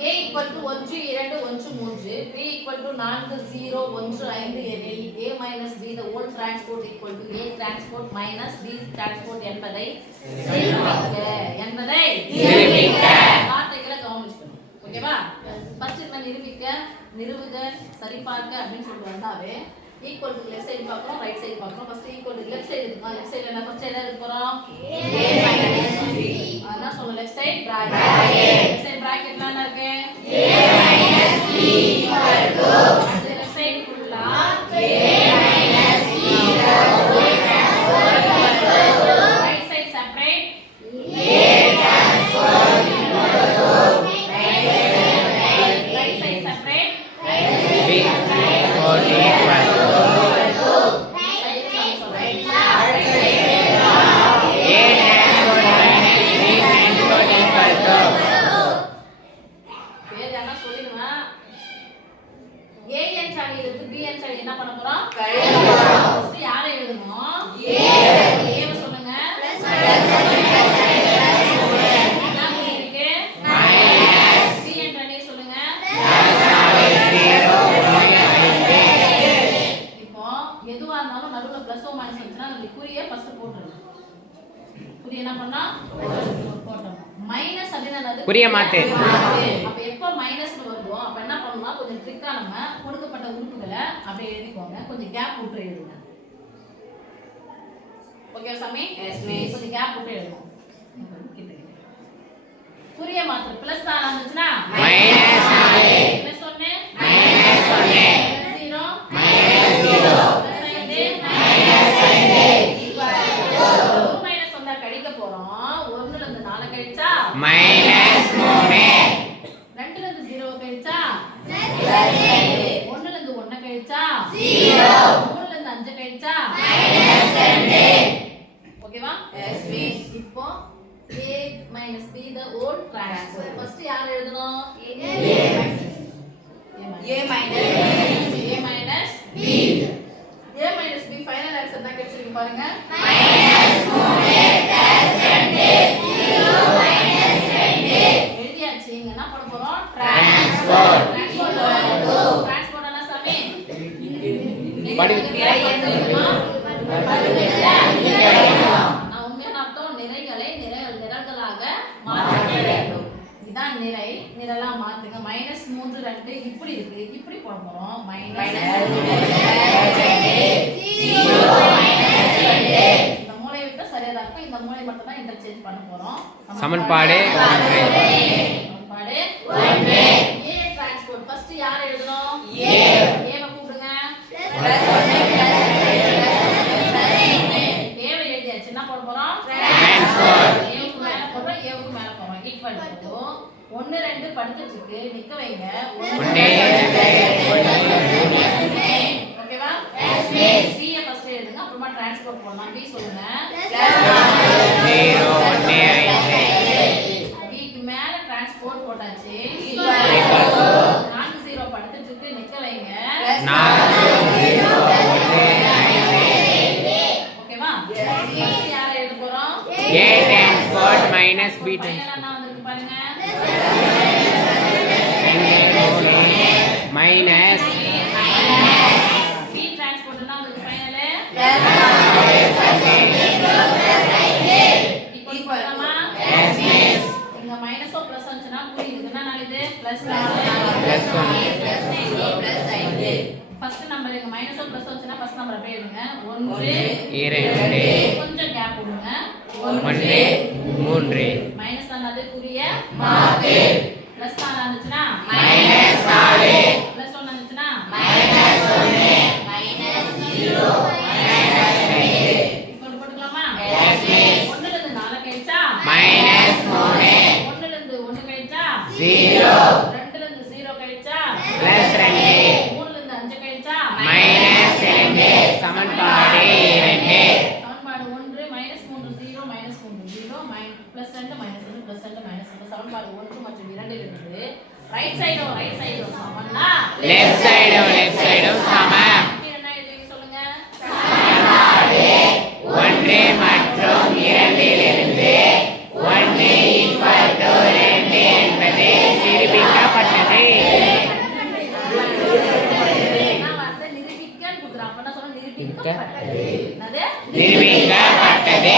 A equal to 1 2 1 3 B equal to 4 0 1 5 எனில் A minus B the whole transport equal to A transport minus B transport என்பதை நிரூபிக்க வார்த்தைகளை கவனிச்சுக்கணும். ஓகேவா? First நம்ம நிரூபிக்க சரிபார்க்க அப்படினு சொல்லிட்டு வந்தாவே ஈக்குவல் டு லெஃப்ட் சைடு பார்க்கறோம் ரைட் சைடு பார்க்கறோம். First equal to left side எடுத்துக்கோ. லெஃப்ட் சைடுல என்ன ஃபர்ஸ்ட் என்ன எடுக்க போறோம்? A minus B. அதான் சொல்ல left side bracket. Left side பிராக்கெட்ல என்ன இருக்கு? A minus B equal to அது லெஃப்ட் சைடு ஃபுல்லா A minus B right side separate A transport equal to right side separate B என்ன பண்ண போறோம்? ஃபர்ஸ்ட் யாரை எழுதணும்? A வை சொல்லுங்க. என்ன இருக்கு? B என்ற அணி சொல்லுங்க. இப்போ எதுவா இருந்தாலும் நடுவுல பிளஸ் ஓ மைனஸ் வந்துச்சுனா நம்ம குறியை ஃபர்ஸ்ட் போட்டுறணும். குறி என்ன பண்ணா? போடணும். மைனஸ் அப்படினா குறியை மாத்து. அப்ப எப்ப மைனஸ் வருதோ அப்ப என்ன பண்ணலாம்? கொஞ்சம் ட்ரிக்கா நம்ம கொடுக்கப்பட்ட உறுப்புகளை அப்படியே எழுதிக்கோங்க. கொஞ்சம் கேப் விட்டு எழுதுங்க. ஓகே சாமி? Yes miss. கொஞ்சம் கேப் விட்டு எழுதுங்க. குறியை மாத்து. பிளஸ் தான் வந்துச்சுனா minus 4 plus 1 minus 1 plus 0 minus 0 plus 5 minus 5 equal to 2 minus வந்தா கழிக்க போறோம். 1 ல இருந்து 4 கழிச்சா மைனஸ் 3 2 ல இருந்து 0 கழிச்சா பிளஸ் 2 1 ல இருந்து 1 கழிச்சா 0 3 ல இருந்து 5 கழிச்சா மைனஸ் 2 ஓகேவா? Yes miss. இப்போ A minus B the whole transport. First யார் எழுதணும்? A minus B. A minus B. A minus B final answer தான் கேட்சிருக்கு பாருங்க. -3 plus 2 0 minus 2 எழுதியாச்சு. இங்க என்ன பண்ண போறோம்? Transport. Transport என்ன சாமி? படி இதான் நிறை. நிரலா மாத்துங்க. -3 2 இப்படி இருக்கு. இப்படி போட போறோம். -2 இந்த மூலை விட்டு சரியா இருக்கும். இந்த மூலை மட்டும் தான் இன்டர்சேஞ்ச் பண்ண போறோம். சமன்பாடு 1 A டிரான்ஸ்போர்ட் ஃபர்ஸ்ட் யார் எழுதணும்? A வை கூப்பிடுங்க. A வை எழுதியாச்சு. என்ன போட போறோம்? டிரான்ஸ்போர்ட். A க்கு மேல போறோம். A க்கு மேல போறோம். ஈக்குவல் டு 1 2 படுத்துட்டு இருக்கு. நிக்க வைங்க. 1 ஓகேவா? Yes miss. C ய ஃபர்ஸ்ட் எழுதுங்க. அப்புறமா டிரான்ஸ்போர்ட் போடலாம். B சொல்லுங்க. 0 1 5 B க்கு மேல டிரான்ஸ்போர்ட் போட்டாச்சு. ஈக்குவல் டு 4 0 படுத்துட்டு இருக்கு. நிக்க வைங்க. 4 0 ஓகேவா? ஃபர்ஸ்ட் யாரை எழுத போறோம்? A transport minus B final என்ன வந்திருக்கு பாருங்க. மைனஸ் B டிரான்ஸ்போர்ட் என்ன வந்திருக்கு ஃபைனல்? ஈக்குவல் டு எஸ் மிஸ். இங்க மைனஸோ பிளஸ் வந்துச்சுனா புரியுது. என்ன நாலுது? Plus 4 plus 1 plus 5 first number இங்க மைனஸோ பிளஸ் வந்துச்சுனா ஃபர்ஸ்ட் நம்பர் அப்படியே எழுதுங்க. 1 2 கொஞ்சம் கேப் விடுங்க. 1 3 மைனஸ் வந்தது குறிய மாத்து. பிளஸ் 4 வந்துச்சுனா மைனஸ் 4 பிளஸ் 1 வந்துச்சுனா மைனஸ் 1 மைனஸ் 0 மைனஸ் 2 இப்போ போட்டுக்கலாமா? Yes miss. 1 ல இருந்து 4 கழிச்சா மைனஸ் 3 1 ல இருந்து 1 கழிச்சா 0 2 ல இருந்து 0 கழிச்சா பிளஸ் 2 3 ல இருந்து 5 கழிச்சா மைனஸ் 2 சமன்பாடு 2 சமன்பாடு 1 -3 0 -3 0 பிளஸ் 2 -2 பிளஸ் 2 -2 சமன்பாடு 1 மற்றும் 2 இருந்து ரைட் சைடு சமம்னா லெஃப்ட் சைடு சமம். என்ன எழுதுவீங்க சொல்லுங்க? சமன்பாடு 1 மற்றும் 2 இலிருந்து 1 = 2 என்பது நிரூபிக்கப்பட்டது. என்னது? நிரூபிக்கப்பட்டது